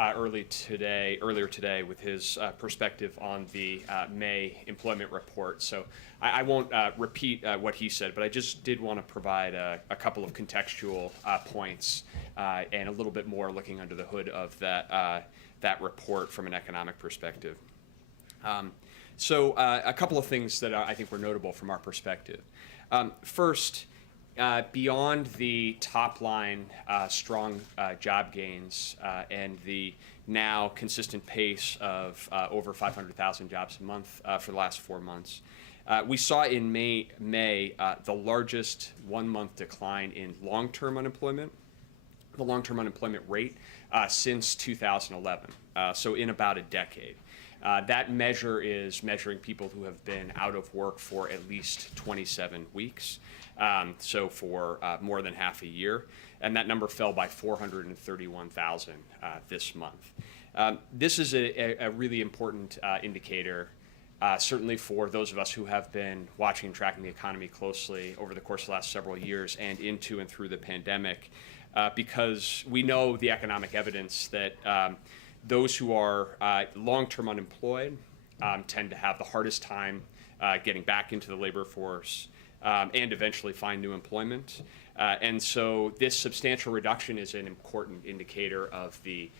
earlier today with his perspective on the May employment report. So I won't repeat what he said, but I just did want to provide a couple of contextual points and a little bit more looking under the hood of that report from an economic perspective. So a couple of things that I think were notable from our perspective. First, beyond the top line strong job gains and the now consistent pace of over 500,000 jobs a month for the last 4 months, we saw in May the largest 1 month decline in long-term unemployment, the long-term unemployment rate since 2011, so in about a decade. That measure is measuring people who have been out of work for at least 27 weeks, so for more than half a year, and that number fell by 431,000 this month. This is a really important indicator, certainly for those of us who have been watching and tracking the economy closely over the course of the last several years and into and through the pandemic, because we know the economic evidence that those who are long-term unemployed tend to have the hardest time getting back into the labor force and eventually find new employment. And so this substantial reduction is an important indicator of the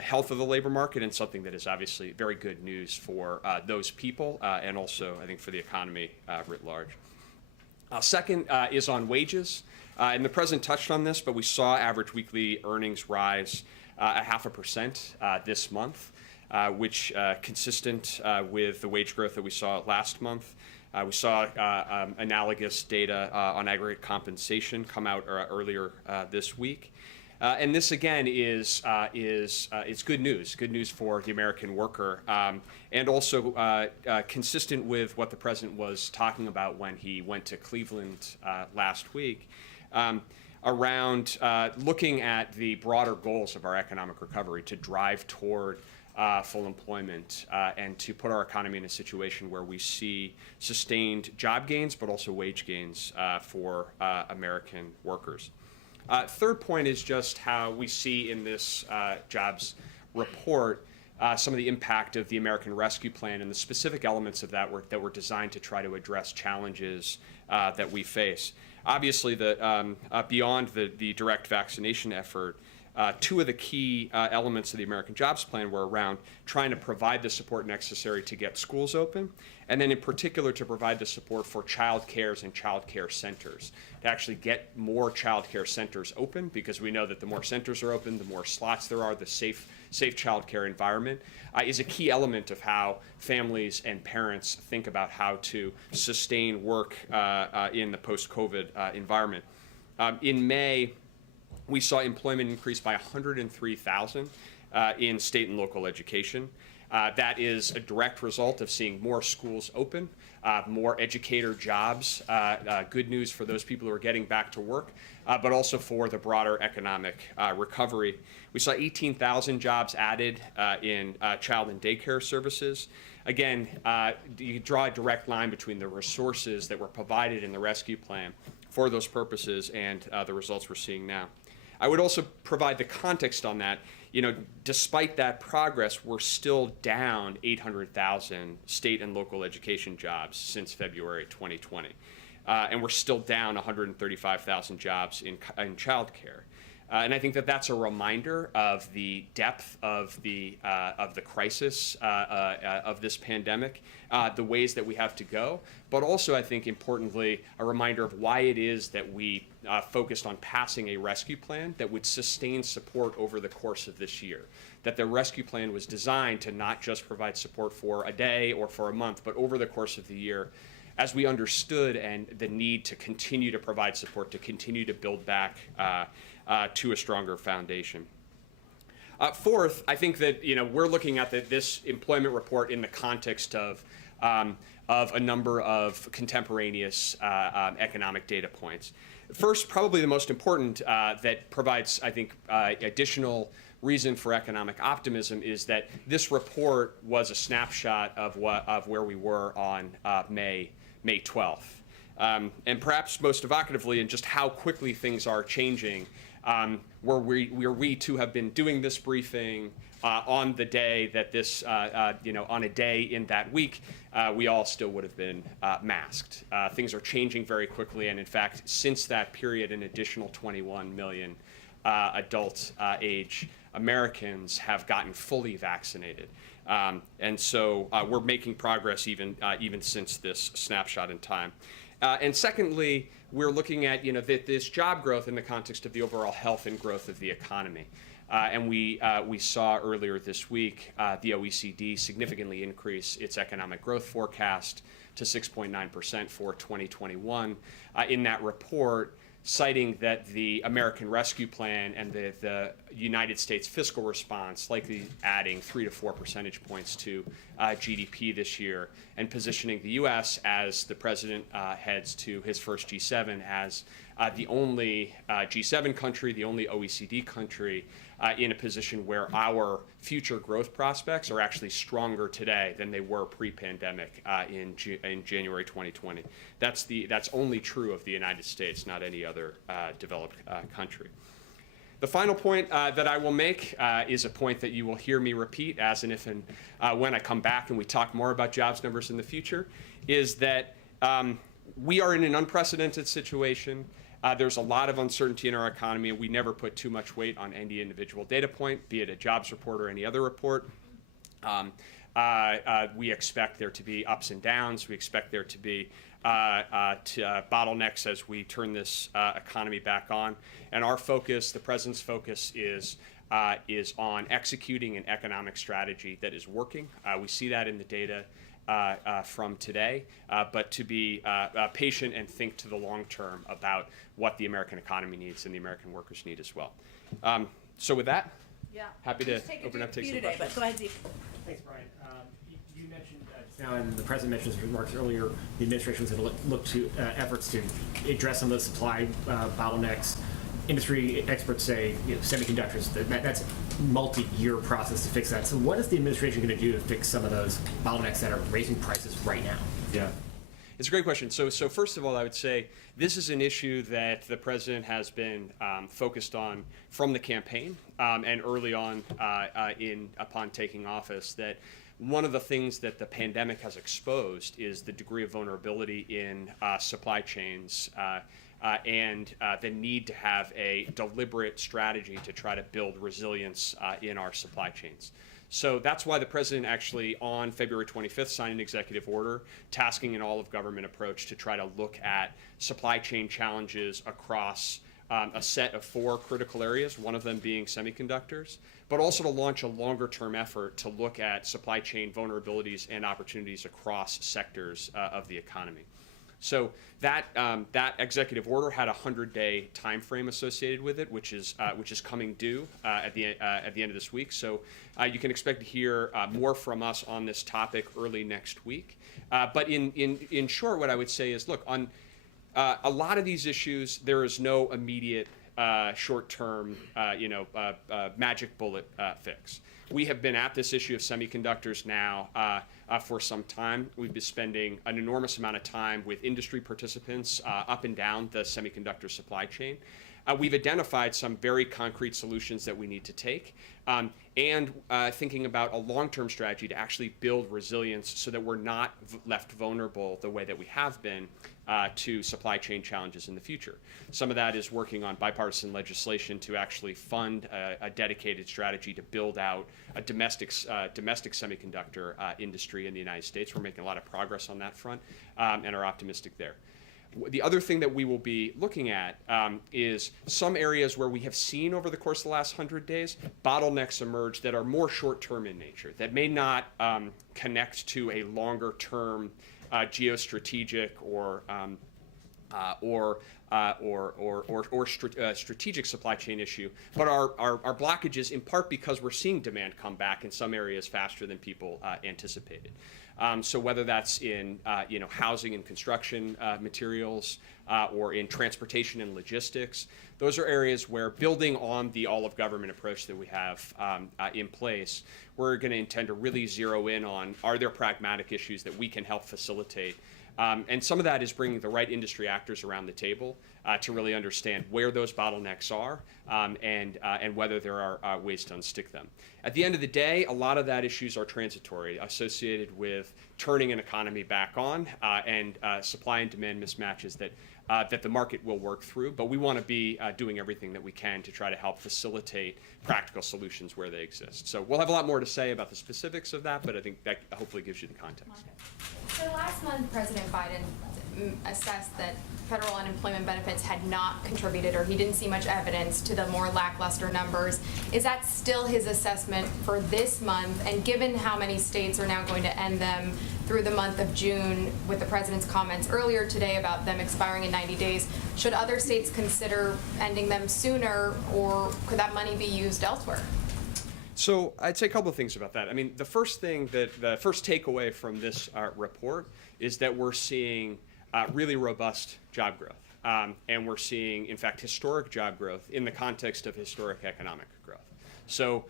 health of the labor market, and something that is obviously very good news for those people and also, I think, for the economy writ large. Second is on wages. And the president touched on this, but we saw average weekly earnings rise 0.5% this month, which consistent with the wage growth that we saw last month. We saw analogous data on aggregate compensation come out earlier this week. And this again is good news for the American worker, and also consistent with what the president was talking about when he went to Cleveland last week, around looking at the broader goals of our economic recovery to drive toward full employment and to put our economy in a situation where we see sustained job gains, but also wage gains for American workers. Third point is just how we see in this jobs report some of the impact of the American Rescue Plan and the specific elements of that work that were designed to try to address challenges that we face. Obviously, beyond the direct vaccination effort, two of the key elements of the American Jobs Plan were around trying to provide the support necessary to get schools open, and then in particular to provide the support for child cares and child care centers, to actually get more child care centers open, because we know that the more centers are open, the more slots there are, the safe child care environment is a key element of how families and parents think about how to sustain work in the post-COVID environment. In May, we saw employment increase by 103,000 in state and local education. That is a direct result of seeing more schools open, more educator jobs, good news for those people who are getting back to work, but also for the broader economic recovery. We saw 18,000 jobs added in child and daycare services. Again, you draw a direct line between the resources that were provided in the rescue plan for those purposes and the results we're seeing now. I would also provide the context on that. Despite that progress, we're still down 800,000 state and local education jobs since February 2020. And we're still down 135,000 jobs in childcare. And I think that that's a reminder of the depth of the crisis of this pandemic, the ways that we have to go, but also, I think, importantly, a reminder of why it is that we focused on passing a rescue plan that would sustain support over the course of this year. That the rescue plan was designed to not just provide support for a day or for a month, but over the course of the year, as we understood and the need to continue to provide support, to continue to build back to a stronger foundation. Fourth, I think that we're looking at this employment report in the context of a number of contemporaneous economic data points. First, probably the most important that provides, I think, additional reason for economic optimism is that this report was a snapshot of where we were on May 12th. And perhaps most evocatively in just how quickly things are changing where we too have been doing this briefing on the day that this, on a day in that week, we all still would have been masked. Things are changing very quickly, and in fact, since that period, an additional 21 million adult age Americans have gotten fully vaccinated. And so we're making progress even since this snapshot in time. And secondly, we're looking at this job growth in the context of the overall health and growth of the economy. And we saw earlier this week the OECD significantly increase its economic growth forecast to 6.9% for 2021. In that report, citing that the American Rescue Plan and the United States fiscal response likely adding 3 to 4 percentage points to GDP this year, and positioning the U.S. as the president heads to his first G7 as the only G7 country, the only OECD country in a position where our future growth prospects are actually stronger today than they were pre-pandemic in January 2020. That's only true of the United States, not any other developed country. The final point that I will make is a point that you will hear me repeat as and if and when I come back and we talk more about jobs numbers in the future, is that we are in an unprecedented situation. There's a lot of uncertainty in our economy. We never put too much weight on any individual data point, be it a jobs report or any other report. We expect there to be ups and downs. We expect there to be bottlenecks as we turn this economy back on. And our focus, the president's focus, is on executing an economic strategy that is working. We see that in the data from today, but to be patient and think to the long term about what the American economy needs and the American workers need as well. So with that, happy to open up, take some questions. But go ahead, Zeke. Thanks, Brian. You mentioned now, and the president mentioned in his remarks earlier, the administration was going to look to efforts to address some of the supply bottlenecks. Industry experts say semiconductors, that's a multi-year process to fix that. So what is the administration going to do to fix some of those bottlenecks that are raising prices right now? Yeah. It's a great question. So first of all, I would say this is an issue that the president has been focused on from the campaign and early on upon taking office, that one of the things that the pandemic has exposed is the degree of vulnerability in supply chains and the need to have a deliberate strategy to try to build resilience in our supply chains. So that's why the president actually on February 25th signed an executive order tasking an all-of-government approach to try to look at supply chain challenges across a set of 4 critical areas, one of them being semiconductors, but also to launch a longer-term effort to look at supply chain vulnerabilities and opportunities across sectors of the economy. So that executive order had a 100-day time frame associated with it, which is coming due at the end of this week. So you can expect to hear more from us on this topic early next week. But in short, what I would say is, look, on a lot of these issues, there is no immediate short-term, magic bullet fix. We have been at this issue of semiconductors now for some time. We've been spending an enormous amount of time with industry participants up and down the semiconductor supply chain. We've identified some very concrete solutions that we need to take, and thinking about a long-term strategy to actually build resilience so that we're not left vulnerable the way that we have been to supply chain challenges in the future. Some of that is working on bipartisan legislation to actually fund a dedicated strategy to build out a domestic semiconductor industry in the United States. We're making a lot of progress on that front and are optimistic there. The other thing that we will be looking at is some areas where we have seen over the course of the last 100 days bottlenecks emerge that are more short-term in nature, that may not connect to a longer-term geostrategic or strategic supply chain issue, but are blockages in part because we're seeing demand come back in some areas faster than people anticipated. So whether that's in housing and construction materials or in transportation and logistics, those are areas where, building on the all-of-government approach that we have in place, we're going to intend to really zero in on, are there pragmatic issues that we can help facilitate And some of that is bringing the right industry actors around the table to really understand where those bottlenecks are and whether there are ways to unstick them. At the end of the day, a lot of that issues are transitory, associated with turning an economy back on and supply and demand mismatches that the market will work through. But we want to be doing everything that we can to try to help facilitate practical solutions where they exist. So we'll have a lot more to say about the specifics of that, but I think that hopefully gives you the context. So last month, President Biden assessed that federal unemployment benefits had not contributed, or he didn't see much evidence to the more lackluster numbers. Is that still his assessment for this month? And given how many states are now going to end them through the month of June, with the president's comments earlier today about them expiring in 90 days, should other states consider ending them sooner, or could that money be used elsewhere? So I'd say a couple of things about that. I mean, the first takeaway from this report is that we're seeing really robust job growth. And we're seeing, in fact, historic job growth in the context of historic economic growth. So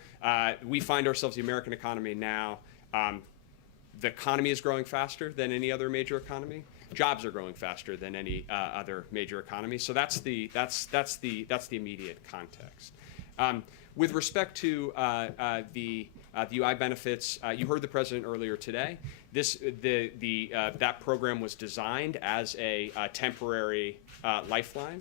we find ourselves, the American economy now, the economy is growing faster than any other major economy. Jobs are growing faster than any other major economy. So that's the immediate context. With respect to the UI benefits, you heard the president earlier today. That program was designed as a temporary lifeline.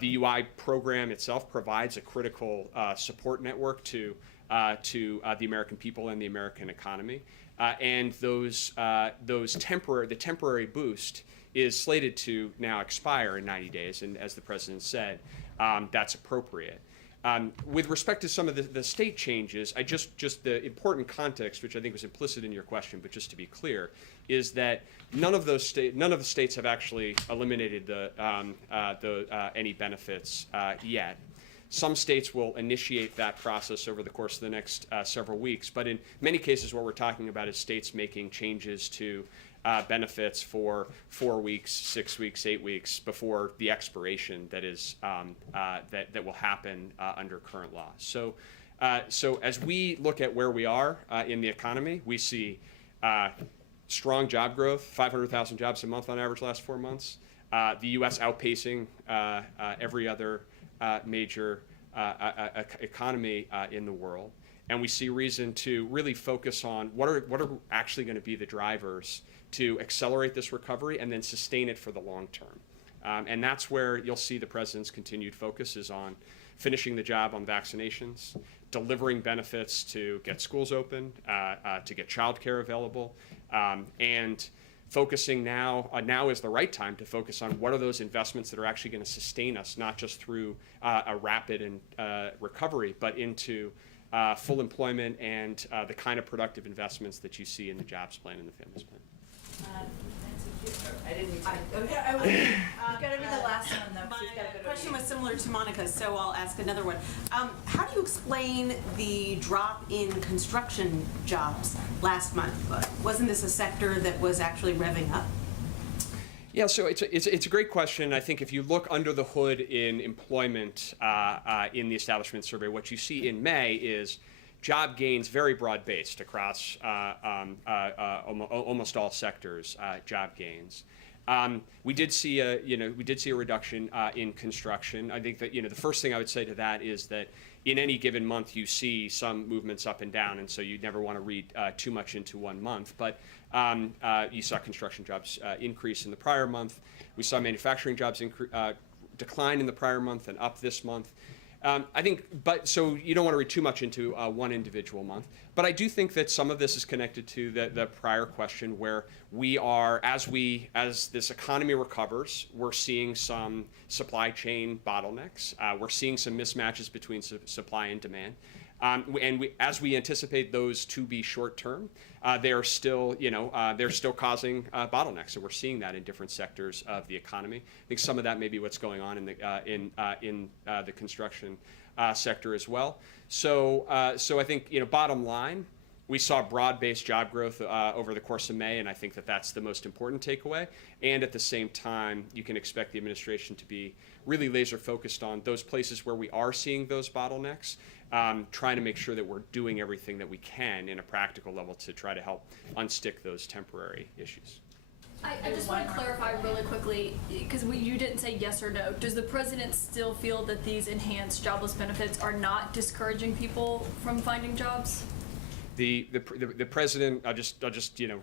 The UI program itself provides a critical support network to the American people and the American economy. And the temporary boost is slated to now expire in 90 days, and as the president said, that's appropriate. With respect to some of the state changes, just the important context, which I think was implicit in your question, but just to be clear, is that none of the states have actually eliminated any benefits yet. Some states will initiate that process over the course of the next several weeks, but in many cases, what we're talking about is states making changes to benefits for 4 weeks, 6 weeks, 8 weeks before the expiration that will happen under current law. So as we look at where we are in the economy, we see strong job growth, 500,000 jobs a month on average last 4 months. The U.S. outpacing every other major economy in the world, and we see reason to really focus on what are actually going to be the drivers to accelerate this recovery and then sustain it for the long term. And that's where you'll see the president's continued focus is on finishing the job on vaccinations, delivering benefits to get schools open, to get childcare available, and focusing now is the right time to focus on what are those investments that are actually going to sustain us, not just through a rapid recovery, but into full employment and the kind of productive investments that you see in the jobs plan and the families plan. I didn't. Gotta be the last one though. 'Cause he's gotta go to a Question was meeting. similar to Monica's, so I'll ask another one. How do you explain the drop in construction jobs last month? Wasn't this a sector that was actually revving up? Yeah, so it's a great question. I think if you look under the hood in employment in the establishment survey, what you see in May is job gains very broad-based across almost all sectors. Job gains. We did see a reduction in construction. I think that the first thing I would say to that is that in any given month you see some movements up and down, and so you never want to read too much into one month. But you saw construction jobs increase in the prior month. We saw manufacturing jobs decline in the prior month and up this month. I think, so you don't want to read too much into one individual month. But I do think that some of this is connected to the prior question, where we are, as this economy recovers, we're seeing some supply chain bottlenecks. We're seeing some mismatches between supply and demand. As we anticipate those to be short term, they're still causing bottlenecks. So we're seeing that in different sectors of the economy. I think some of that may be what's going on in the construction sector as well. So I think bottom line, we saw broad-based job growth over the course of May, and I think that that's the most important takeaway. And at the same time, you can expect the administration to be really laser focused on those places where we are seeing those bottlenecks, trying to make sure that we're doing everything that we can in a practical level to try to help unstick those temporary issues. I just want to clarify really quickly, because you didn't say yes or no. Does the president still feel that these enhanced jobless benefits are not discouraging people from finding jobs? The president, I'll just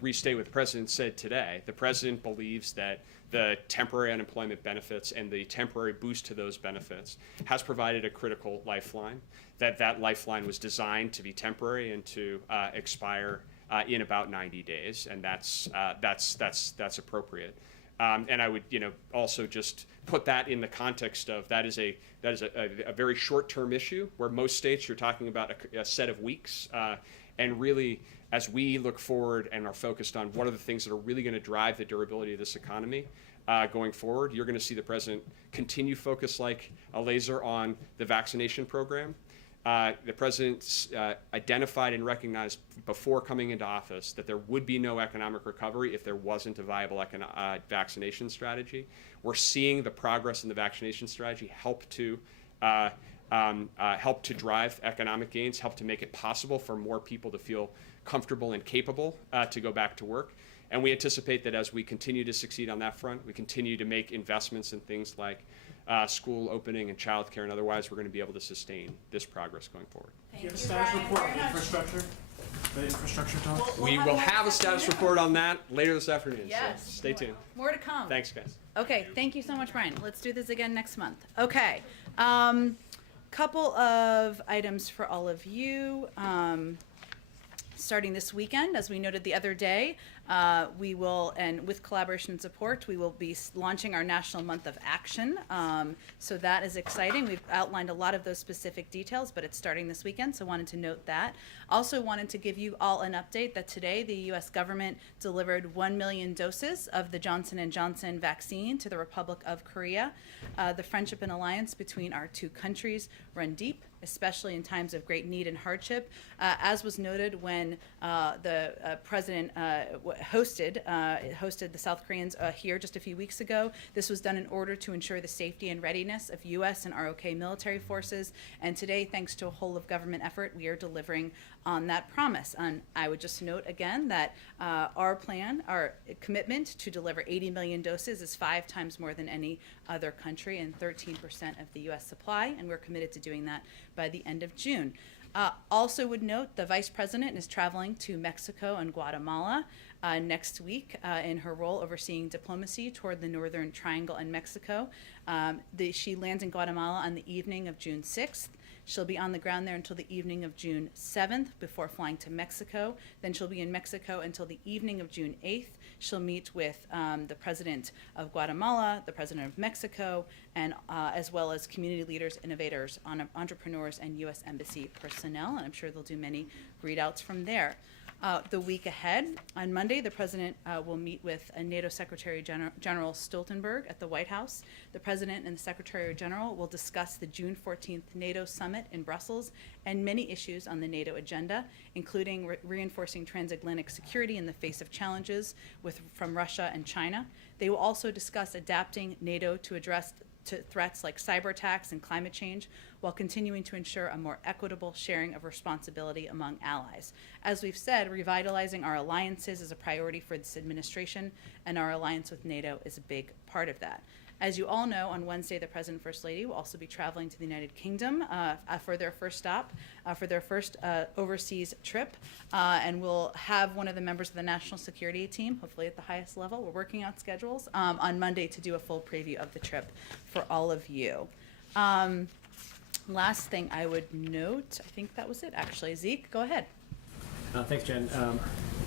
restate what the president said today. The president believes that the temporary unemployment benefits and the temporary boost to those benefits has provided a critical lifeline. That lifeline was designed to be temporary and to expire in about 90 days, and that's appropriate. And I would also just put that in the context of that is a very short-term issue where most states you're talking about a set of weeks. And really, as we look forward and are focused on what are the things that are really going to drive the durability of this economy going forward, you're going to see the president continue focus like a laser on the vaccination program. The president identified and recognized before coming into office that there would be no economic recovery if there wasn't a viable vaccination strategy. We're seeing the progress in the vaccination strategy help to drive economic gains, help to make it possible for more people to feel comfortable and capable to go back to work. And we anticipate that as we continue to succeed on that front, we continue to make investments in things like school opening and childcare and otherwise, we're going to be able to sustain this progress going forward. Thank Do you have a you, status Brian, report very on much. infrastructure? The infrastructure talk? We will have a status report on that later this afternoon, Yes. so stay tuned. More to come. Thanks, guys. Okay, thank you so much, Brian. Let's do this again next month. Okay, couple of items for all of you. Starting this weekend, as we noted the other day, we will, and with collaboration and support, we will be launching our National Month of Action. So that is exciting. We've outlined a lot of those specific details, but it's starting this weekend, so wanted to note that. Also wanted to give you all an update that today the U.S. government delivered 1 million doses of the Johnson & Johnson vaccine to the Republic of Korea. The friendship and alliance between our two countries run deep, especially in times of great need and hardship. As was noted when the president hosted the South Koreans here just a few weeks ago, this was done in order to ensure the safety and readiness of U.S. and ROK military forces. And today, thanks to a whole of government effort, we are delivering on that promise. And I would just note again that our plan, our commitment to deliver 80 million doses is 5 times more than any other country and 13% of the U.S. supply, and we're committed to doing that by the end of June. Also would note the Vice President is traveling to Mexico and Guatemala next week in her role overseeing diplomacy toward the Northern Triangle and Mexico. She lands in Guatemala on the evening of June 6th. She'll be on the ground there until the evening of June 7th before flying to Mexico. Then she'll be in Mexico until the evening of June 8th. She'll meet with the president of Guatemala, the president of Mexico, and as well as community leaders, innovators, entrepreneurs, and U.S. Embassy personnel. And I'm sure they'll do many readouts from there. The week ahead, on Monday, the president will meet with NATO Secretary General Stoltenberg at the White House. The president and the Secretary General will discuss the June 14th NATO summit in Brussels and many issues on the NATO agenda, including reinforcing transatlantic security in the face of challenges from Russia and China. They will also discuss adapting NATO to address threats like cyber attacks and climate change, while continuing to ensure a more equitable sharing of responsibility among allies. As we've said, revitalizing our alliances is a priority for this administration, and our alliance with NATO is a big part of that. As you all know, on Wednesday, the President and First Lady will also be traveling to the United Kingdom for their first stop, for their first overseas trip, and we'll have one of the members of the National Security team, hopefully at the highest level. We're working out schedules on Monday to do a full preview of the trip for all of you. Last thing I would note, I think that was it actually. Zeke, go ahead. Thanks, Jen.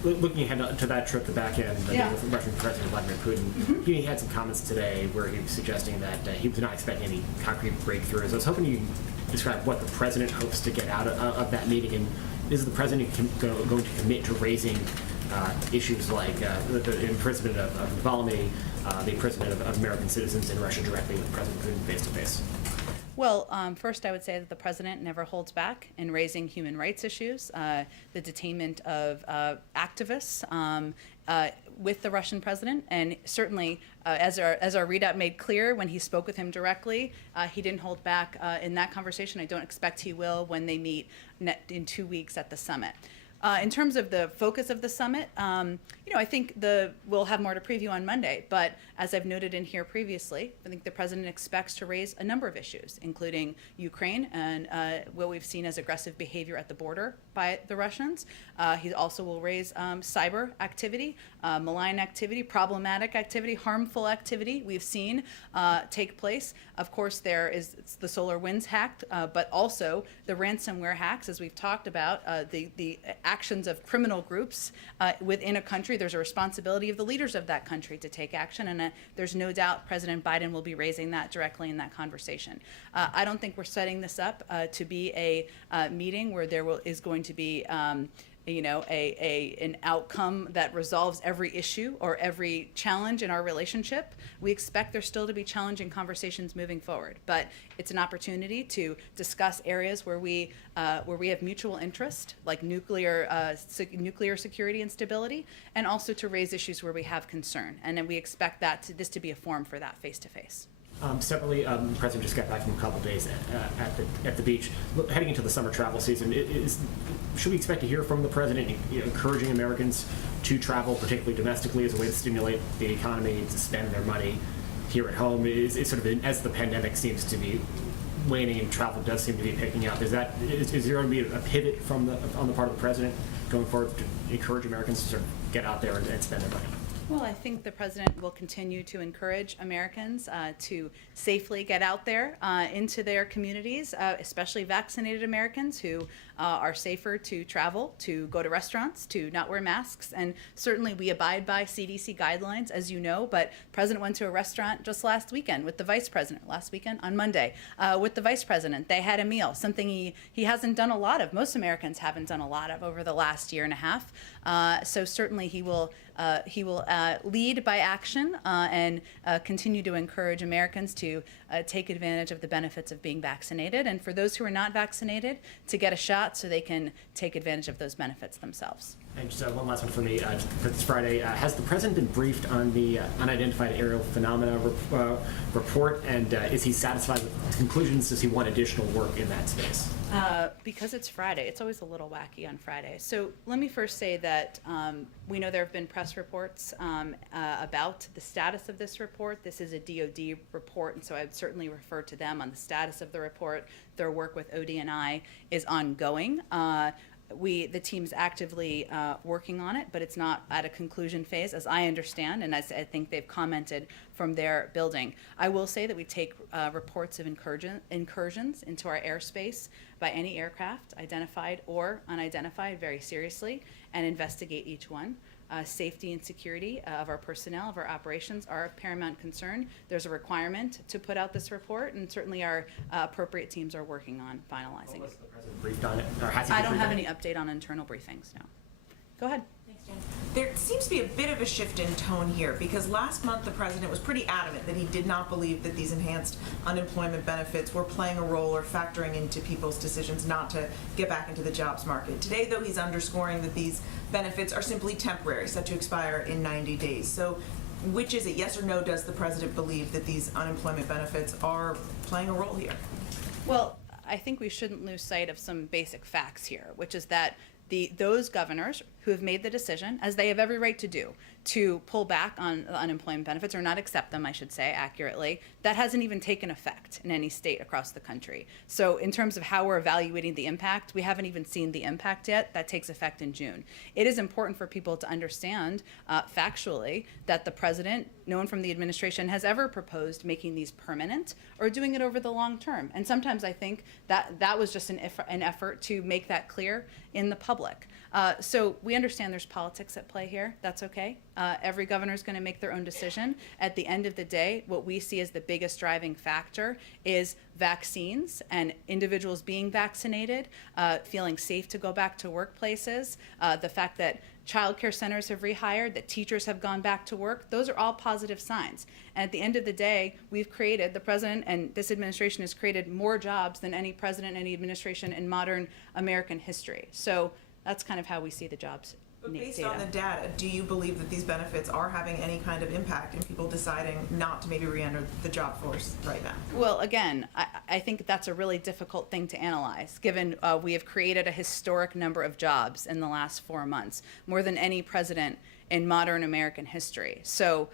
Looking ahead to that trip, the back end, Yeah. with Russian President Vladimir Putin, he had some comments today where he was suggesting that he was not expecting any concrete breakthroughs. I was hoping you could describe what the president hopes to get out of that meeting, and is the president going to commit to raising issues like the imprisonment of Navalny, the imprisonment of American citizens in Russia directly with President Putin face-to-face? Well, first I would say that the president never holds back in raising human rights issues, the detainment of activists with the Russian president, and certainly as our readout made clear when he spoke with him directly, he didn't hold back in that conversation. I don't expect he will when they meet in 2 weeks at the summit. In terms of the focus of the summit, I think we'll have more to preview on Monday. But as I've noted in here previously, I think the president expects to raise a number of issues, including Ukraine and what we've seen as aggressive behavior at the border by the Russians. He also will raise cyber activity, malign activity, problematic activity, harmful activity we've seen take place. Of course, there is the SolarWinds hack, but also the ransomware hacks, as we've talked about, the actions of criminal groups within a country. There's a responsibility of the leaders of that country to take action, and there's no doubt President Biden will be raising that directly in that conversation. I don't think we're setting this up to be a meeting where there is going to be an outcome that resolves every issue or every challenge in our relationship. We expect there still to be challenging conversations moving forward, but it's an opportunity to discuss areas where we have mutual interest, like nuclear security and stability, and also to raise issues where we have concern. And then we expect this to be a forum for that face-to-face. Separately, the president just got back from a couple days at the beach. Heading into the summer travel season, should we expect to hear from the president encouraging Americans to travel, particularly domestically, as a way to stimulate the economy to spend their money here at home? Is sort of as the pandemic seems to be waning and travel does seem to be picking up, is there going to be a pivot on the part of the president going forward to encourage Americans to sort of get out there and spend their money? Well, I think the president will continue to encourage Americans to safely get out there into their communities, especially vaccinated Americans who are safer to travel, to go to restaurants, to not wear masks. And certainly we abide by CDC guidelines, as you know, but the president went to a restaurant just last weekend with the vice president, last weekend on Monday, with the vice president. They had a meal, something he hasn't done a lot of. Most Americans haven't done a lot of over the last year and a half. So certainly he will lead by action and continue to encourage Americans to take advantage of the benefits of being vaccinated, and for those who are not vaccinated, to get a shot so they can take advantage of those benefits themselves. And just one last one for me. For this Friday, has the president been briefed on the unidentified aerial phenomena report, and is he satisfied with the conclusions? Does he want additional work in that space? Because it's Friday, it's always a little wacky on Friday. So let me first say that we know there have been press reports about the status of this report. This is a DoD report, and so I would certainly refer to them on the status of the report. Their work with ODNI is ongoing. The team's actively working on it, but it's not at a conclusion phase, as I understand, and as I think they've commented from their building. I will say that we take reports of incursions into our airspace by any aircraft, identified or unidentified, very seriously, and investigate each one. Safety and security of our personnel, of our operations, are of paramount concern. There's a requirement to put out this report, and certainly our appropriate teams are working on finalizing Was it. the president briefed on it, or has he I been don't briefed have on any it? update on internal briefings, no. Go ahead. There seems to be a bit of a shift in tone here, because last month the president was pretty adamant that he did not believe that these enhanced unemployment benefits were playing a role or factoring into people's decisions not to get back into the jobs market. Today, though, he's underscoring that these benefits are simply temporary, set to expire in 90 days. So which is it, yes or no, does the president believe that these unemployment benefits are playing a role here? Well, I think we shouldn't lose sight of some basic facts here, which is that those governors who have made the decision, as they have every right to do, to pull back on the unemployment benefits, or not accept them, I should say accurately, that hasn't even taken effect in any state across the country. So in terms of how we're evaluating the impact, we haven't even seen the impact yet. That takes effect in June. It is important for people to understand factually that the president, no one from the administration has ever proposed making these permanent or doing it over the long term. And sometimes I think that was just an effort to make that clear in the public. So we understand there's politics at play here. That's okay. Every governor is going to make their own decision. At the end of the day, what we see as the biggest driving factor is vaccines and individuals being vaccinated, feeling safe to go back to workplaces, the fact that childcare centers have rehired, that teachers have gone back to work. Those are all positive signs. And at the end of the day, the president and this administration has created more jobs than any president, any administration in modern American history. So that's kind of how we see the jobs But based data. on the data, do you believe that these benefits are having any kind of impact in people deciding not to maybe re-enter the job force right now? Well, again, I think that's a really difficult thing to analyze, given we have created a historic number of jobs in the last 4 months, more than any president in modern American history. So,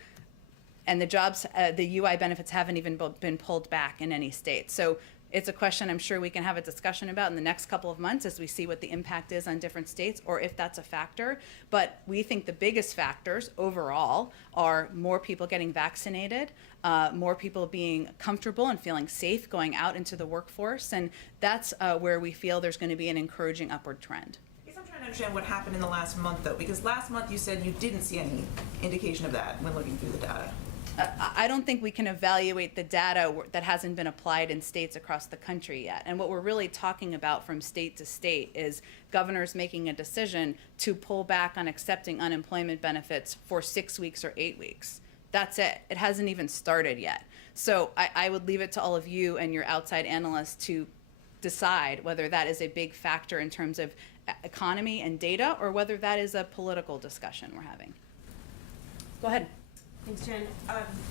and the jobs, the UI benefits haven't even been pulled back in any state. So it's a question I'm sure we can have a discussion about in the next couple of months as we see what the impact is on different states, or if that's a factor. But we think the biggest factors overall are more people getting vaccinated, more people being comfortable and feeling safe going out into the workforce, and that's where we feel there's going to be an encouraging upward trend. I guess I'm trying to understand what happened in the last month, though, because last month you said you didn't see any indication of that when looking through the data. I don't think we can evaluate the data that hasn't been applied in states across the country yet. And what we're really talking about from state to state is governors making a decision to pull back on accepting unemployment benefits for 6 weeks or 8 weeks. That's it. It hasn't even started yet. So I would leave it to all of you and your outside analysts to decide whether that is a big factor in terms of economy and data, or whether that is a political discussion we're having. Go ahead. Thanks, Jen.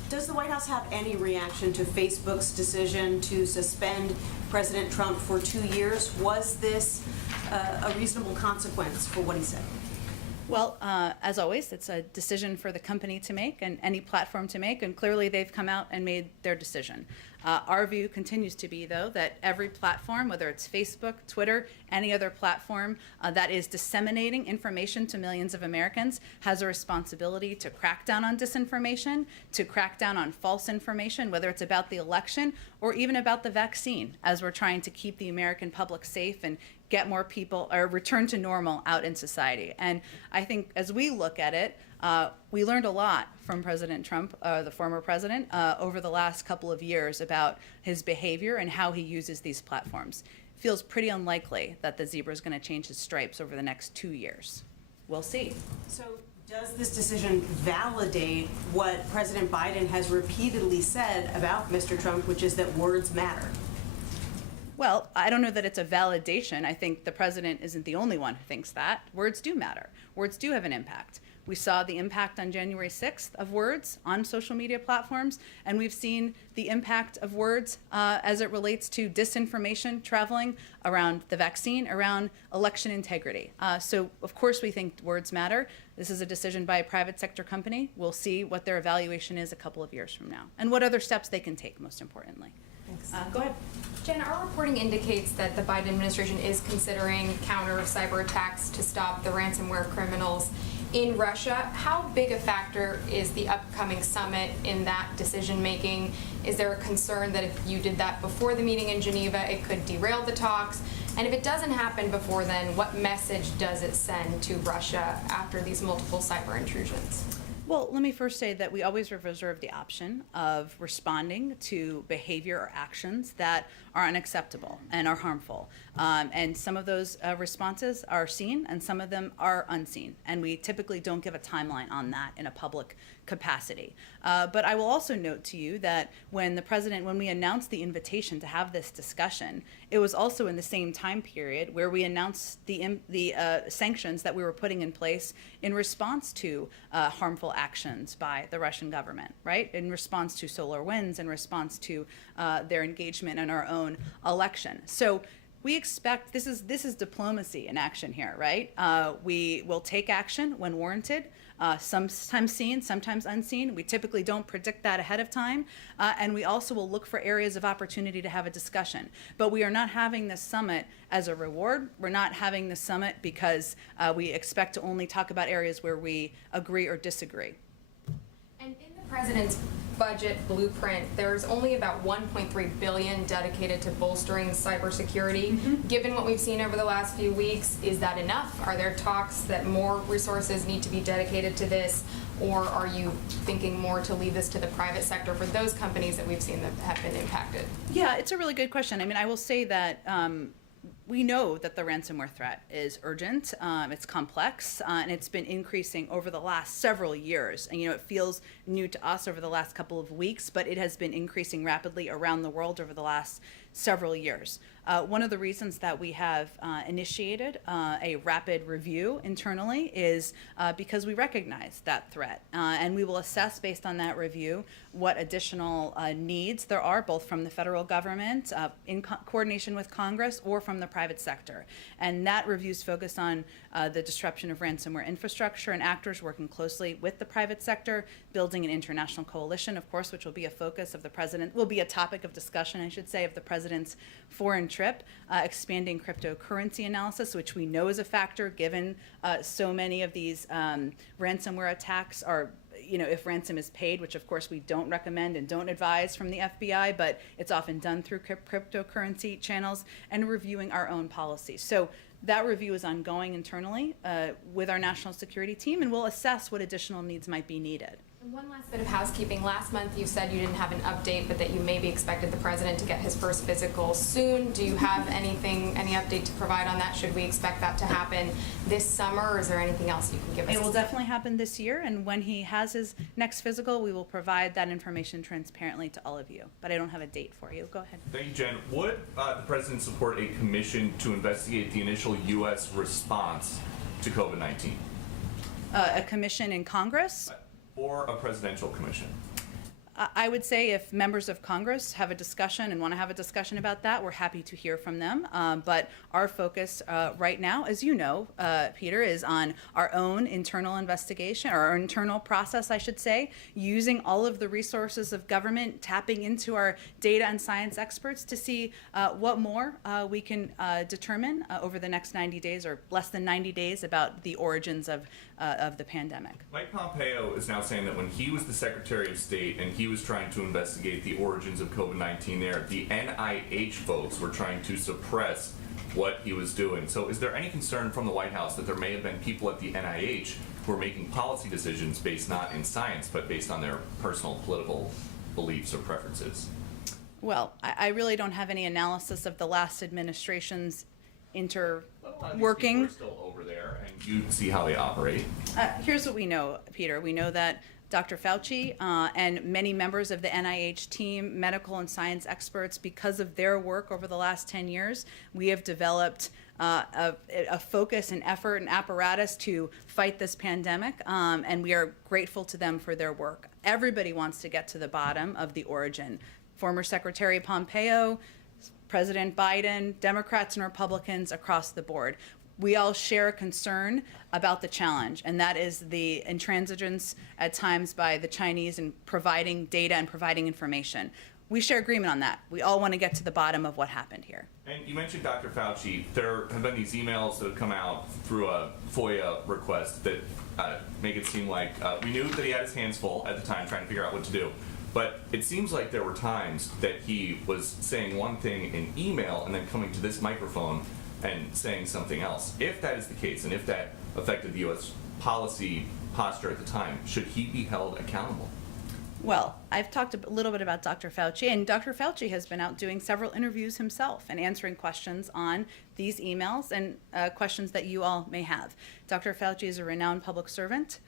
Does the White House have any reaction to Facebook's decision to suspend President Trump for 2 years? Was this a reasonable consequence for what he said? Well, as always, it's a decision for the company to make and any platform to make, and clearly they've come out and made their decision. Our view continues to be, though, that every platform, whether it's Facebook, Twitter, any other platform that is disseminating information to millions of Americans, has a responsibility to crack down on disinformation, to crack down on false information, whether it's about the election or even about the vaccine, as we're trying to keep the American public safe and get more people, or return to normal out in society. And I think as we look at it, we learned a lot from President Trump, the former president, over the last couple of years about his behavior and how he uses these platforms. Feels pretty unlikely that the zebra is going to change his stripes over the next 2 years. We'll see. So does this decision validate what President Biden has repeatedly said about Mr. Trump, which is that words matter? Well, I don't know that it's a validation. I think the president isn't the only one who thinks that. Words do matter. Words do have an impact. We saw the impact on January 6th of words on social media platforms, and we've seen the impact of words as it relates to disinformation traveling around the vaccine, around election integrity. So, of course, we think words matter. This is a decision by a private sector company. We'll see what their evaluation is a couple of years from now, and what other steps they can take, most importantly. Go ahead. Jen, our reporting indicates that the Biden administration is considering counter cyber attacks to stop the ransomware criminals in Russia. How big a factor is the upcoming summit in that decision making? Is there a concern that if you did that before the meeting in Geneva, it could derail the talks? And if it doesn't happen before then, what message does it send to Russia after these multiple cyber intrusions? Well, let me first say that we always reserve the option of responding to behavior or actions that are unacceptable and are harmful. And some of those responses are seen and some of them are unseen. And we typically don't give a timeline on that in a public capacity. But I will also note to you that when we announced the invitation to have this discussion, it was also in the same time period where we announced the sanctions that we were putting in place in response to harmful actions by the Russian government, right? In response to SolarWinds, in response to their engagement in our own election. So we expect this is diplomacy in action here, right? We will take action when warranted, sometimes seen, sometimes unseen. We typically don't predict that ahead of time, and we also will look for areas of opportunity to have a discussion. But we are not having this summit as a reward. We're not having this summit because we expect to only talk about areas where we agree or disagree. And in the president's budget blueprint, there's only about $1.3 billion dedicated to bolstering cybersecurity. Mm-hmm. Given what we've seen over the last few weeks, is that enough? Are there talks that more resources need to be dedicated to this? Or are you thinking more to leave this to the private sector for those companies that we've seen that have been impacted? Yeah, it's a really good question. I mean, I will say that we know that the ransomware threat is urgent, it's complex, and it's been increasing over the last several years. And, it feels new to us over the last couple of weeks, but it has been increasing rapidly around the world over the last several years. One of the reasons that we have initiated a rapid review internally is because we recognize that threat. And we will assess based on that review what additional needs there are, both from the federal government in coordination with Congress or from the private sector. And that review is focused on the disruption of ransomware infrastructure and actors working closely with the private sector, building an international coalition, of course, which will be a focus of the president, will be a topic of discussion, I should say, of the president's foreign trip, expanding cryptocurrency analysis, which we know is a factor given so many of these ransomware attacks are, if ransom is paid, which of course we don't recommend and don't advise from the FBI, but it's often done through cryptocurrency channels, and reviewing our own policies. So that review is ongoing internally with our national security team, and we'll assess what additional needs might be needed. And one last bit of housekeeping. Last month you said you didn't have an update, but that you maybe expected the president to get his first physical soon. Do you have any update to provide on that? Should we expect that to happen this summer, or is there anything else you can give us? It will definitely happen this year, and when he has his next physical, we will provide that information transparently to all of you. But I don't have a date for you. Go ahead. Thank you, Jen. Would the president support a commission to investigate the initial U.S. response to COVID-19? A commission in Congress? Or a presidential commission? I would say if members of Congress have a discussion and want to have a discussion about that, we're happy to hear from them. But our focus right now, as you know, Peter, is on our own internal investigation, or our internal process, I should say, using all of the resources of government, tapping into our data and science experts to see what more we can determine over the next 90 days or less than 90 days about the origins of the pandemic. Mike Pompeo is now saying that when he was the Secretary of State and he was trying to investigate the origins of COVID-19 there, the NIH folks were trying to suppress what he was doing. So is there any concern from the White House that there may have been people at the NIH who are making policy decisions based not in science, but based on their personal political beliefs or preferences? Well, I really don't have any analysis of the last administration's We're working. still over there, and you see how they operate. Here's what we know, Peter. We know that Dr. Fauci and many members of the NIH team, medical and science experts, because of their work over the last 10 years, we have developed a focus and effort and apparatus to fight this pandemic, and we are grateful to them for their work. Everybody wants to get to the bottom of the origin. Former Secretary Pompeo, President Biden, Democrats and Republicans across the board. We all share a concern about the challenge, and that is the intransigence at times by the Chinese in providing data and providing information. We share agreement on that. We all want to get to the bottom of what happened here. And you mentioned Dr. Fauci. There have been these emails that have come out through a FOIA request that make it seem like we knew that he had his hands full at the time trying to figure out what to do. But it seems like there were times that he was saying one thing in email and then coming to this microphone and saying something else. If that is the case, and if that affected the U.S. policy posture at the time, should he be held accountable? Well, I've talked a little bit about Dr. Fauci, and Dr. Fauci has been out doing several interviews himself and answering questions on these emails and questions that you all may have. Dr. Fauci is a renowned public servant.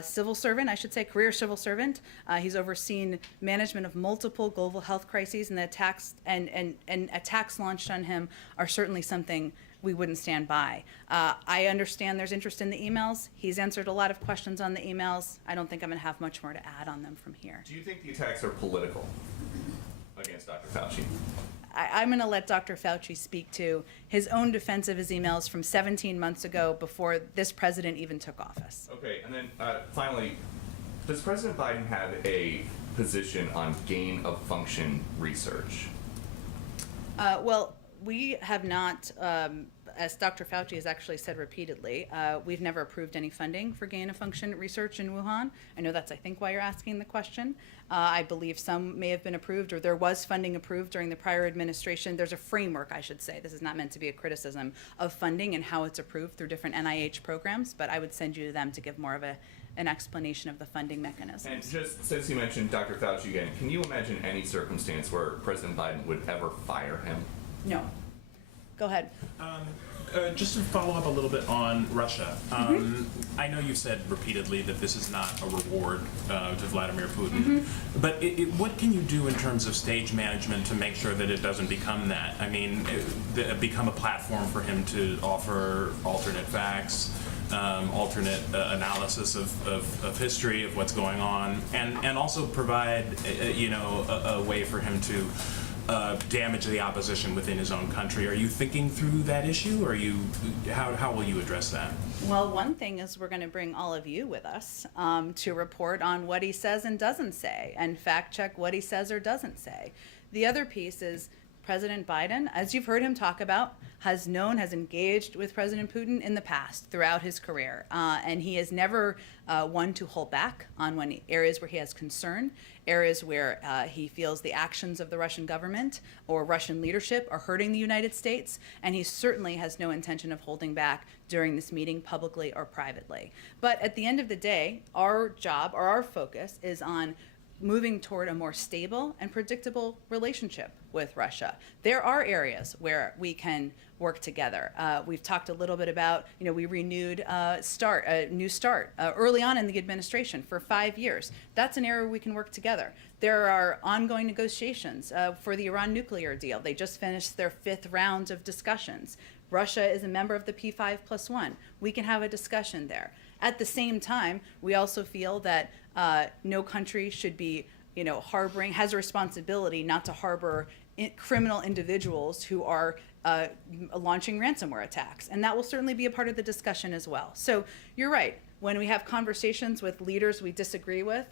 Civil servant, I should say, career civil servant. He's overseen management of multiple global health crises, and the attacks and attacks launched on him are certainly something we wouldn't stand by. I understand there's interest in the emails. He's answered a lot of questions on the emails. I don't think I'm going to have much more to add on them from here. Do you think the attacks are political against Dr. Fauci? I'm going to let Dr. Fauci speak to his own defense of his emails from 17 months ago before this president even took office. Okay, and then finally, does President Biden have a position on gain of function research? Well, we have not, as Dr. Fauci has actually said repeatedly, we've never approved any funding for gain of function research in Wuhan. I know that's, I think, why you're asking the question. I believe some may have been approved, or there was funding approved during the prior administration. There's a framework, I should say. This is not meant to be a criticism of funding and how it's approved through different NIH programs, but I would send you to them to give more of an explanation of the funding mechanisms. And just since you mentioned Dr. Fauci again, can you imagine any circumstance where President Biden would ever fire him? No. Go ahead. just to follow up a little bit on Russia, I know you've said repeatedly that this is not a reward to Vladimir Putin, but what can you do in terms of stage management to make sure that it doesn't become that? I mean, become a platform for him to offer alternate facts, alternate analysis of history of what's going on, and also provide a way for him to damage the opposition within his own country. Are you thinking through that issue, or how will you address that? Well, one thing is we're going to bring all of you with us to report on what he says and doesn't say, and fact check what he says or doesn't say. The other piece is President Biden, as you've heard him talk about, has engaged with President Putin in the past throughout his career. And he is never one to hold back on areas where he has concern, areas where he feels the actions of the Russian government or Russian leadership are hurting the United States. And he certainly has no intention of holding back during this meeting, publicly or privately. But at the end of the day, our job or our focus is on moving toward a more stable and predictable relationship with Russia. There are areas where we can work together. We've talked a little bit about, we renewed a New Start early on in the administration for 5 years. That's an area where we can work together. There are ongoing negotiations for the Iran nuclear deal. They just finished their 5th round of discussions. Russia is a member of the P5+1. We can have a discussion there. At the same time, we also feel that no country should be, has a responsibility not to harbor criminal individuals who are launching ransomware attacks. And that will certainly be a part of the discussion as well. So you're right. When we have conversations with leaders we disagree with,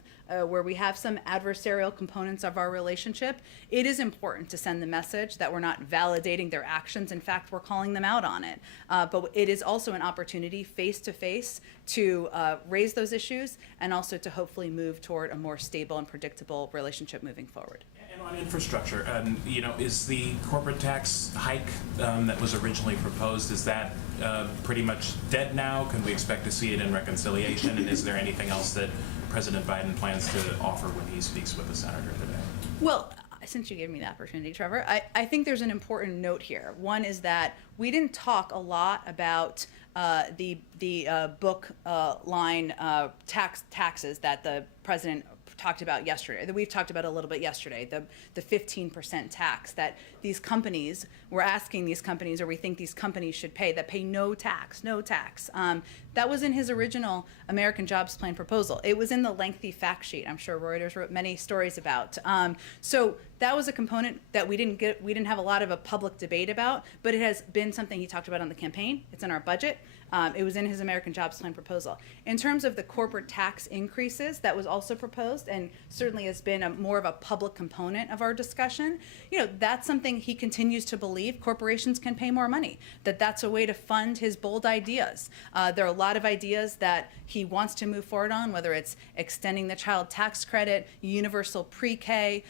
where we have some adversarial components of our relationship, it is important to send the message that we're not validating their actions. In fact, we're calling them out on it. But it is also an opportunity face-to-face to raise those issues and also to hopefully move toward a more stable and predictable relationship moving forward. And on infrastructure, is the corporate tax hike that was originally proposed, is that pretty much dead now? Can we expect to see it in reconciliation? And is there anything else that President Biden plans to offer when he speaks with the senator today? Well, since you gave me the opportunity, Trevor, I think there's an important note here. One is that we didn't talk a lot about the book line taxes that the president talked about yesterday, that we've talked about a little bit yesterday, the 15% tax that these companies, we're asking these companies, or we think these companies should pay, that pay no tax. That was in his original American Jobs Plan proposal. It was in the lengthy fact sheet I'm sure Reuters wrote many stories about. So that was a component that we didn't have a lot of a public debate about, but it has been something he talked about on the campaign. It's in our budget. It was in his American Jobs Plan proposal. In terms of the corporate tax increases, that was also proposed and certainly has been more of a public component of our discussion. That's something he continues to believe corporations can pay more money, that's a way to fund his bold ideas. There are a lot of ideas that he wants to move forward on, whether it's extending the child tax credit, universal pre-K,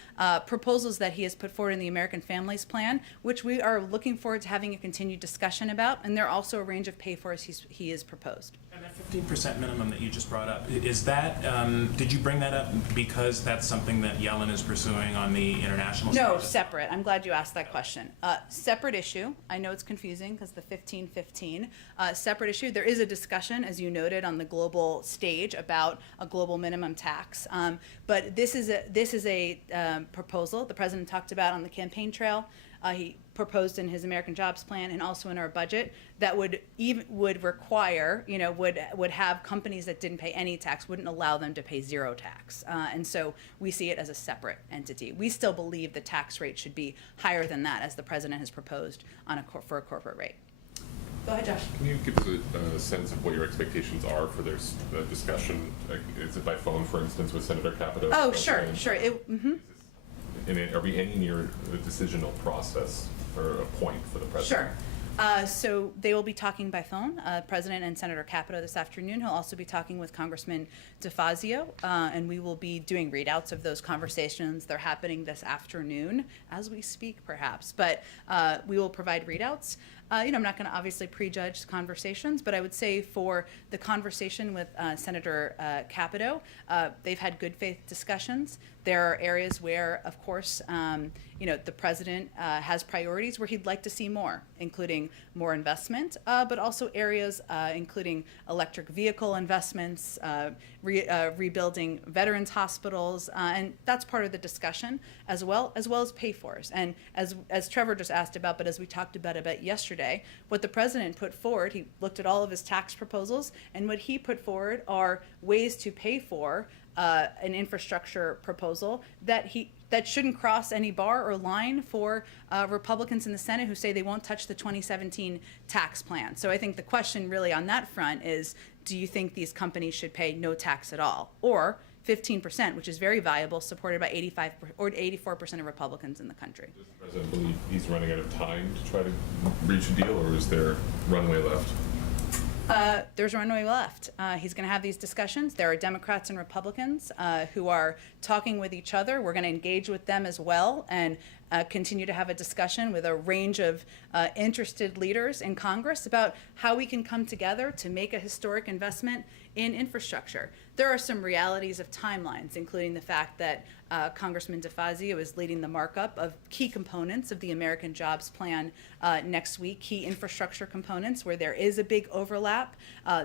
proposals that he has put forward in the American Families Plan, which we are looking forward to having a continued discussion about. And there are also a range of pay-fors he has proposed. And that 15% minimum that you just brought up, is that, did you bring that up because that's something that Yellen is pursuing on the international stage? No, separate. I'm glad you asked that question. Separate issue. I know it's confusing because the 15-15. Separate issue. There is a discussion, as you noted, on the global stage about a global minimum tax. But this is a proposal the president talked about on the campaign trail. He proposed in his American Jobs Plan and also in our budget that would require, would have companies that didn't pay any tax, wouldn't allow them to pay zero tax. And so we see it as a separate entity. We still believe the tax rate should be higher than that, as the president has proposed for a corporate rate. Go ahead, Josh. Can you give us a sense of what your expectations are for this discussion? Is it by phone, for instance, with Senator Capito? Oh, sure. Are we any near the decisional process or a point for the president? Sure. So they will be talking by phone, President and Senator Capito this afternoon. He'll also be talking with Congressman DeFazio, and we will be doing readouts of those conversations. They're happening this afternoon as we speak, perhaps, but we will provide readouts. I'm not going to obviously prejudge conversations, but I would say for the conversation with Senator Capito, they've had good faith discussions. There are areas where, of course, the president has priorities where he'd like to see more, including more investment, but also areas including electric vehicle investments, rebuilding veterans hospitals, and that's part of the discussion as well as pay-fors. And as Trevor just asked about, but as we talked about yesterday, what the president put forward, he looked at all of his tax proposals, and what he put forward are ways to pay for an infrastructure proposal that shouldn't cross any bar or line for Republicans in the Senate who say they won't touch the 2017 tax plan. So I think the question really on that front is, do you think these companies should pay no tax at all, or 15%, which is very valuable, supported by 85 or 84% of Republicans in the country? Does the president believe he's running out of time to try to reach a deal, or is there runway left? There's runway left. He's going to have these discussions. There are Democrats and Republicans who are talking with each other. We're going to engage with them as well and continue to have a discussion with a range of interested leaders in Congress about how we can come together to make a historic investment in infrastructure. There are some realities of timelines, including the fact that Congressman DeFazio is leading the markup of key components of the American Jobs Plan next week, key infrastructure components where there is a big overlap.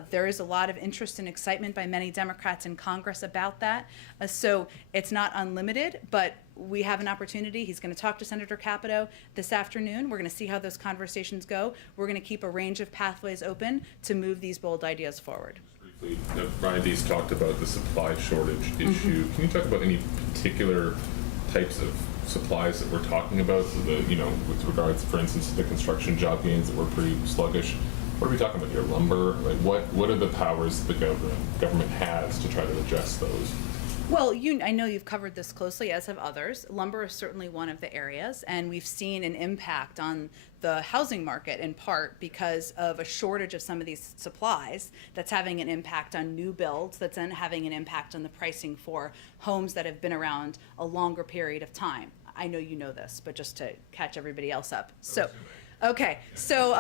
There is a lot of interest and excitement by many Democrats in Congress about that. So it's not unlimited, but we have an opportunity. He's going to talk to Senator Capito this afternoon. We're going to see how those conversations go. We're going to keep a range of pathways open to move these bold ideas forward. Briefly, Brian Deese talked about the supply shortage issue. Can you talk about any particular types of supplies that we're talking about? So with regards, for instance, to the construction job gains that were pretty sluggish. What are we talking about here? Lumber? Like what are the powers the government has to try to address those? Well, I know you've covered this closely, as have others. Lumber is certainly one of the areas, and we've seen an impact on the housing market in part because of a shortage of some of these supplies that's having an impact on new builds, that's then having an impact on the pricing for homes that have been around a longer period of time. I know you know this, but just to catch everybody else up. Okay, so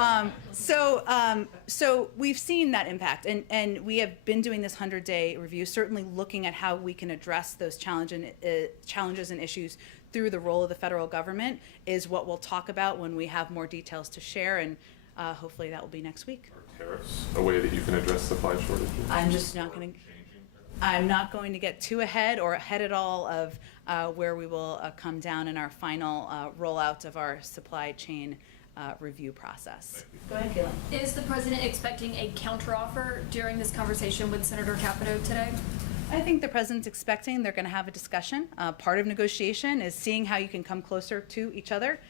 we've seen that impact, and we have been doing this 100-day review, certainly looking at how we can address those challenges and issues through the role of the federal government is what we'll talk about when we have more details to share, and hopefully that will be next week. Are tariffs a way that you can address supply shortages? I'm not going to get too ahead at all of where we will come down in our final rollout of our supply chain review process. Go ahead, Galen. Is the president expecting a counteroffer during this conversation with Senator Capito today? I think the president's expecting they're going to have a discussion. Part of negotiation is seeing how you can come closer to each other.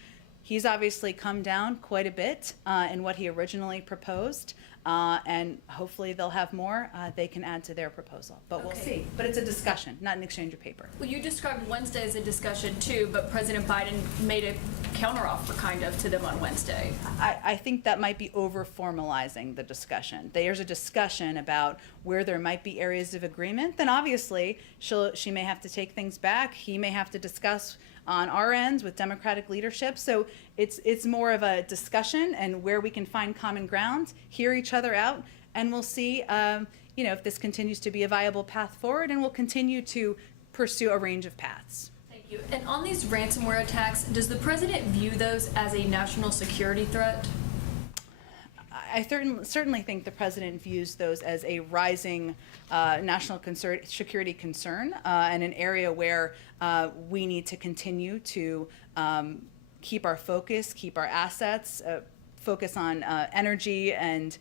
He's obviously come down quite a bit in what he originally proposed, and hopefully they'll have more they can add to their proposal. But we'll see. But it's a discussion, not an exchange of paper. Well, you described Wednesday as a discussion too, but President Biden made a counteroffer kind of to them on Wednesday. I think that might be over-formalizing the discussion. There's a discussion about where there might be areas of agreement. Then obviously she may have to take things back. He may have to discuss on our ends with Democratic leadership. So it's more of a discussion and where we can find common ground, hear each other out, and we'll see if this continues to be a viable path forward, and we'll continue to pursue a range of paths. Thank you. And on these ransomware attacks, does the president view those as a national security threat? I certainly think the president views those as a rising national security concern and an area where we need to continue to keep our focus, keep our assets, focus on energy and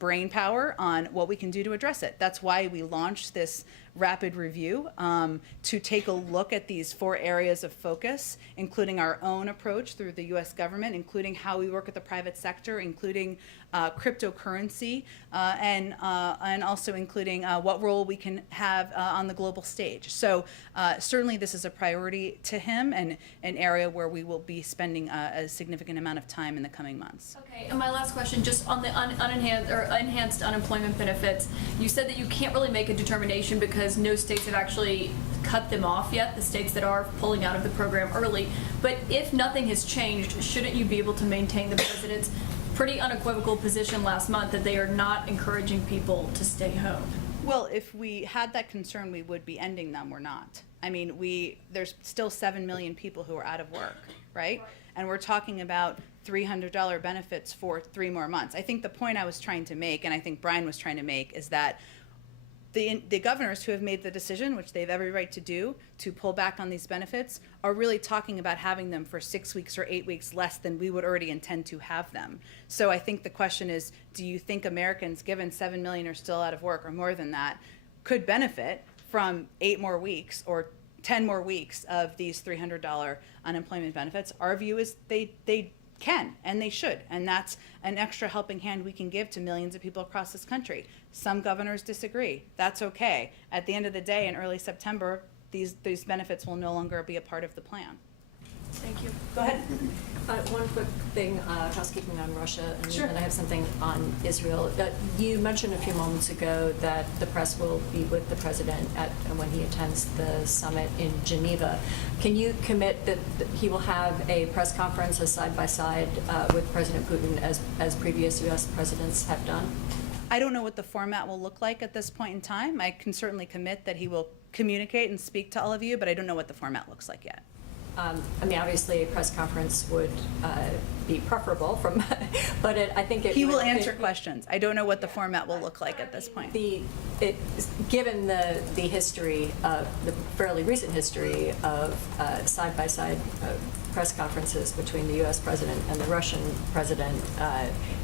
brain power on what we can do to address it. That's why we launched this rapid review to take a look at these 4 areas of focus, including our own approach through the U.S. government, including how we work with the private sector, including cryptocurrency, and also including what role we can have on the global stage. So certainly this is a priority to him and an area where we will be spending a significant amount of time in the coming months. Okay, and my last question, just on the enhanced unemployment benefits, you said that you can't really make a determination because no states have actually cut them off yet, the states that are pulling out of the program early. But if nothing has changed, shouldn't you be able to maintain the president's pretty unequivocal position last month that they are not encouraging people to stay home? Well, if we had that concern, we would be ending them. We're not. I mean, there's still 7 million people who are out of work, right? And we're talking about $300 benefits for 3 more months. I think the point I was trying to make, and I think Brian was trying to make, is that the governors who have made the decision, which they have every right to do, to pull back on these benefits, are really talking about having them for 6 weeks or 8 weeks less than we would already intend to have them. So I think the question is, do you think Americans, given 7 million are still out of work or more than that, could benefit from 8 more weeks or 10 more weeks of these $300 unemployment benefits? Our view is they can and they should, and that's an extra helping hand we can give to millions of people across this country. Some governors disagree. That's okay. At the end of the day, in early September, these benefits will no longer be a part of the plan. Thank you. Go ahead. One quick thing, housekeeping on Russia, and Sure. then I have something on Israel. You mentioned a few moments ago that the press will be with the president when he attends the summit in Geneva. Can you commit that he will have a press conference, a side-by-side with President Putin as previous U.S. presidents have done? I don't know what the format will look like at this point in time. I can certainly commit that he will communicate and speak to all of you, but I don't know what the format looks like yet. I mean, obviously, a press conference would be preferable from, but I think He will answer questions. I don't know what the format will look like at this point. Given the history, the fairly recent history of side-by-side press conferences between the U.S. president and the Russian president,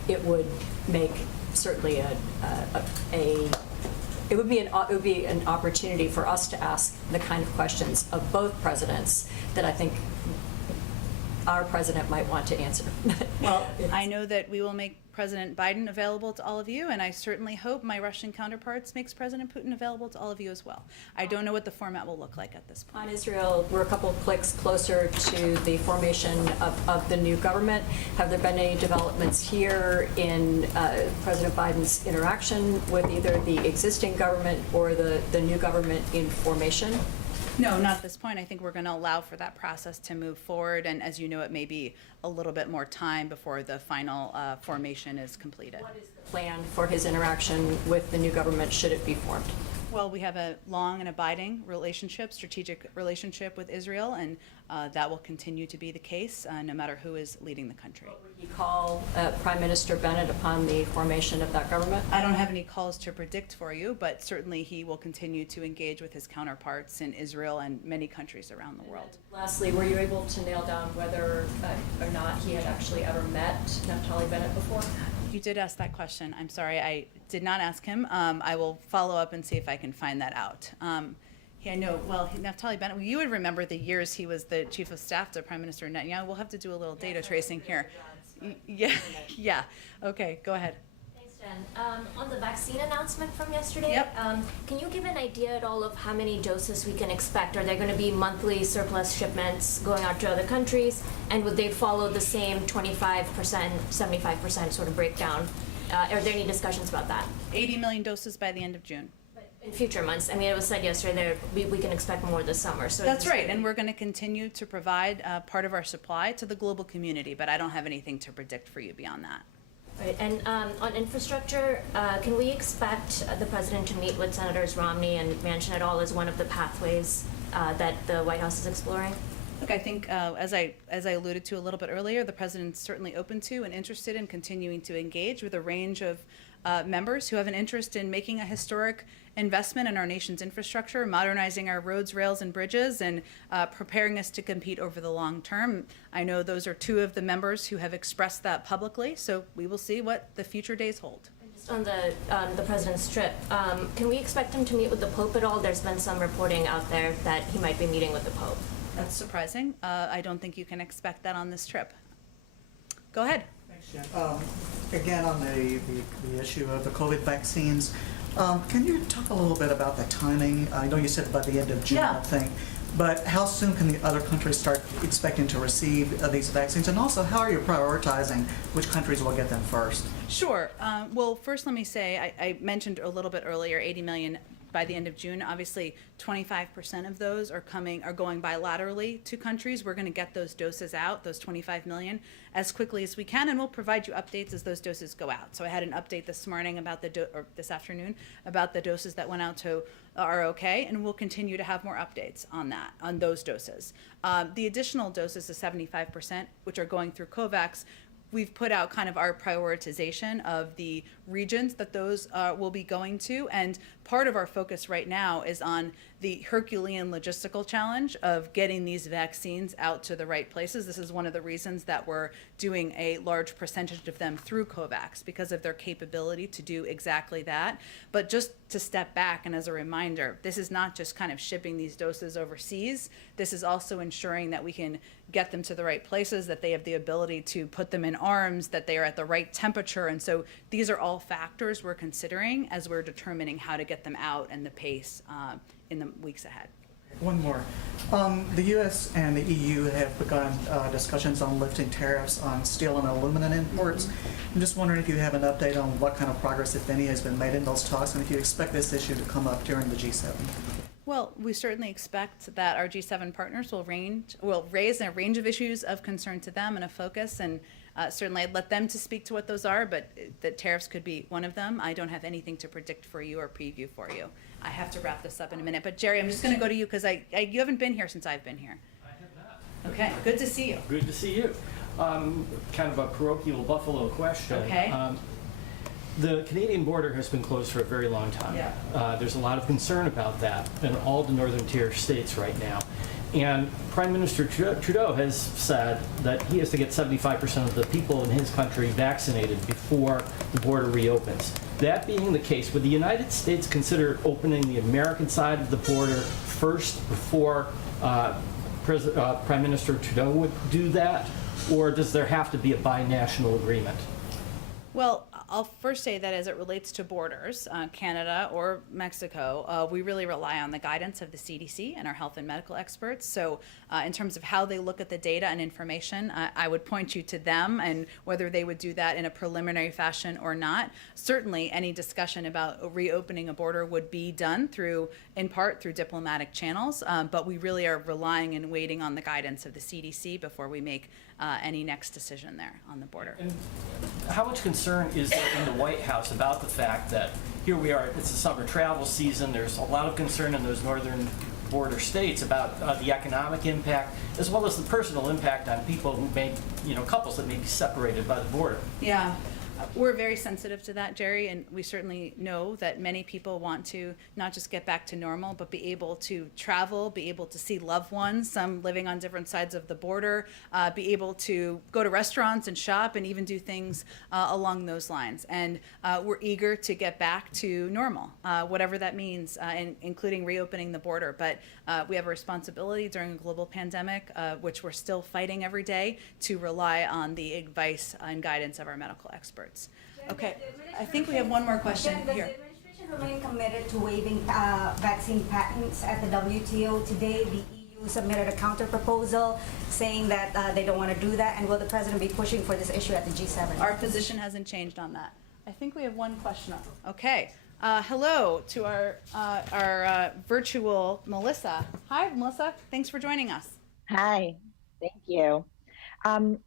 it would make certainly it would be an opportunity for us to ask the kind of questions of both presidents that I think our president might want to answer. Well, I know that we will make President Biden available to all of you, and I certainly hope my Russian counterparts makes President Putin available to all of you as well. I don't know what the format will look like at this point. On Israel, we're a couple of clicks closer to the formation of the new government. Have there been any developments here in President Biden's interaction with either the existing government or the new government in formation? No, not at this point. I think we're going to allow for that process to move forward, and as you know, it may be a little bit more time before the final formation is completed. What is the plan for his interaction with the new government should it be formed? Well, we have a long and abiding relationship, strategic relationship with Israel, and that will continue to be the case no matter who is leading the country. Would he call Prime Minister Bennett upon the formation of that government? I don't have any calls to predict for you, but certainly he will continue to engage with his counterparts in Israel and many countries around the world. Lastly, were you able to nail down whether or not he had actually ever met Naftali Bennett before? You did ask that question. I'm sorry, I did not ask him. I will follow up and see if I can find that out. Yeah, no, well, Naftali Bennett, you would remember the years he was the chief of staff to Prime Minister Netanyahu. We'll have to do a little data tracing here. Yeah, okay, go ahead. Thanks, Jen. On the vaccine announcement from yesterday, Yep. Can you give an idea at all of how many doses we can expect? Are there going to be monthly surplus shipments going out to other countries? And would they follow the same 25%, 75% sort of breakdown? Are there any discussions about that? 80 million doses by the end of June. In future months, I mean, it was said yesterday we can expect more this summer. So That's right, and we're going to continue to provide part of our supply to the global community, but I don't have anything to predict for you beyond that. Right. And on infrastructure, can we expect the president to meet with Senators Romney and Manchin at all as one of the pathways that the White House is exploring? Look, I think as I alluded to a little bit earlier, the president's certainly open to and interested in continuing to engage with a range of members who have an interest in making a historic investment in our nation's infrastructure, modernizing our roads, rails, and bridges, and preparing us to compete over the long term. I know those are two of the members who have expressed that publicly, so we will see what the future days hold. Just on the president's trip, can we expect him to meet with the Pope at all? There's been some reporting out there that he might be meeting with the Pope. That's surprising. I don't think you can expect that on this trip. Go ahead. Thanks, Jen. Again, on the issue of the COVID vaccines, can you talk a little bit about the timing? I know you said by the end of June, Yeah. I think, but how soon can the other countries start expecting to receive these vaccines? And also, how are you prioritizing which countries will get them first? Sure. Well, first let me say, I mentioned a little bit earlier, 80 million by the end of June. Obviously, 25% of those are going bilaterally to countries. We're going to get those doses out, those 25 million, as quickly as we can, and we'll provide you updates as those doses go out. So I had an update this morning about or this afternoon about the doses that went out to are okay, and we'll continue to have more updates on those doses. The additional doses, the 75%, which are going through COVAX, we've put out kind of our prioritization of the regions that those will be going to, and part of our focus right now is on the Herculean logistical challenge of getting these vaccines out to the right places. This is one of the reasons that we're doing a large percentage of them through COVAX, because of their capability to do exactly that. But just to step back, and as a reminder, this is not just kind of shipping these doses overseas. This is also ensuring that we can get them to the right places, that they have the ability to put them in arms, that they are at the right temperature. And so these are all factors we're considering as we're determining how to get them out and the pace in the weeks ahead. One more. The U.S. and the EU have begun discussions on lifting tariffs on steel and aluminum imports. I'm just wondering if you have an update on what kind of progress, if any, has been made in those talks, and if you expect this issue to come up during the G7. Well, we certainly expect that our G7 partners will raise a range of issues of concern to them and a focus, and certainly I'd let them to speak to what those are, but the tariffs could be one of them. I don't have anything to predict for you or preview for you. I have to wrap this up in a minute, but Jerry, I'm just going to go to you because you haven't been here since I've been here. I have not. Okay, good to see you. Good to see you. Kind of a parochial Buffalo question. Okay. The Canadian border has been closed for a very long time. Yeah. There's a lot of concern about that in all the northern tier states right now. And Prime Minister Trudeau has said that he has to get 75% of the people in his country vaccinated before the border reopens. That being the case, would the United States consider opening the American side of the border first before Prime Minister Trudeau would do that? Or does there have to be a binational agreement? Well, I'll first say that as it relates to borders, Canada or Mexico, we really rely on the guidance of the CDC and our health and medical experts. So in terms of how they look at the data and information, I would point you to them and whether they would do that in a preliminary fashion or not. Certainly any discussion about reopening a border would be done in part through diplomatic channels, but we really are relying and waiting on the guidance of the CDC before we make any next decision there on the border. And how much concern is there in the White House about the fact that here we are, it's the summer travel season, there's a lot of concern in those northern border states about the economic impact as well as the personal impact on people who may, couples that may be separated by the border? Yeah. We're very sensitive to that, Jerry, and we certainly know that many people want to not just get back to normal, but be able to travel, be able to see loved ones, some living on different sides of the border, be able to go to restaurants and shop and even do things along those lines. And we're eager to get back to normal, whatever that means, including reopening the border. But we have a responsibility during a global pandemic, which we're still fighting every day, to rely on the advice and guidance of our medical experts. Okay, I think we have one more question Jen, does here. the administration remain committed to waiving vaccine patents at the WTO? Today, the EU submitted a counter proposal saying that they don't want to do that, and will the president be pushing for this issue at the G7? Our position hasn't changed on that. I think we have one question. Okay. Hello to our virtual Melissa. Hi, Melissa. Thanks for joining us. Hi, thank you.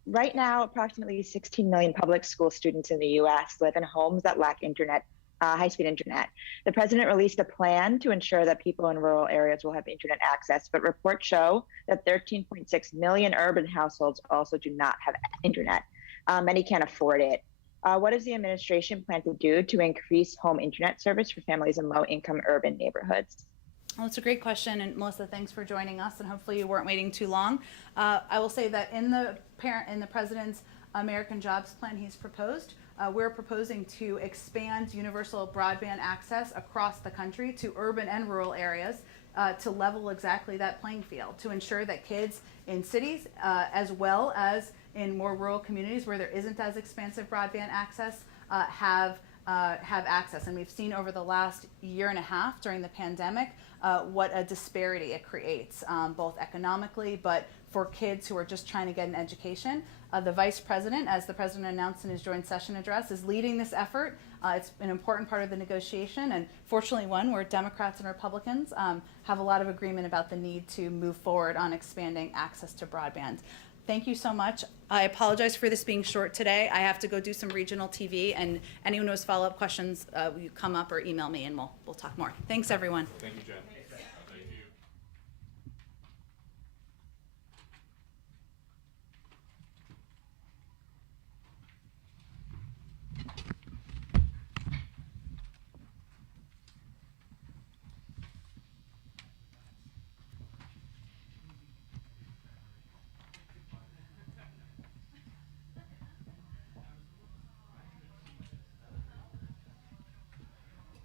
Right now, approximately 16 million public school students in the U.S. live in homes that lack internet, high-speed internet. The president released a plan to ensure that people in rural areas will have internet access, but reports show that 13.6 million urban households also do not have internet. Many can't afford it. What does the administration plan to do to increase home internet service for families in low-income urban neighborhoods? Well, it's a great question, and Melissa, thanks for joining us, and hopefully you weren't waiting too long. I will say that in the president's American Jobs Plan he's proposed, we're proposing to expand universal broadband access across the country to urban and rural areas to level exactly that playing field, to ensure that kids in cities as well as in more rural communities where there isn't as expansive broadband access have access. And we've seen over the last year and a half during the pandemic what a disparity it creates, both economically, but for kids who are just trying to get an education. The vice president, as the president announced in his joint session address, is leading this effort It's an important part of the negotiation, and fortunately one where Democrats and Republicans have a lot of agreement about the need to move forward on expanding access to broadband. Thank you so much. I apologize for this being short today. I have to go do some regional TV, and anyone who has follow-up questions, you come up or email me and we'll talk more. Thanks, everyone. Thank you, Jen.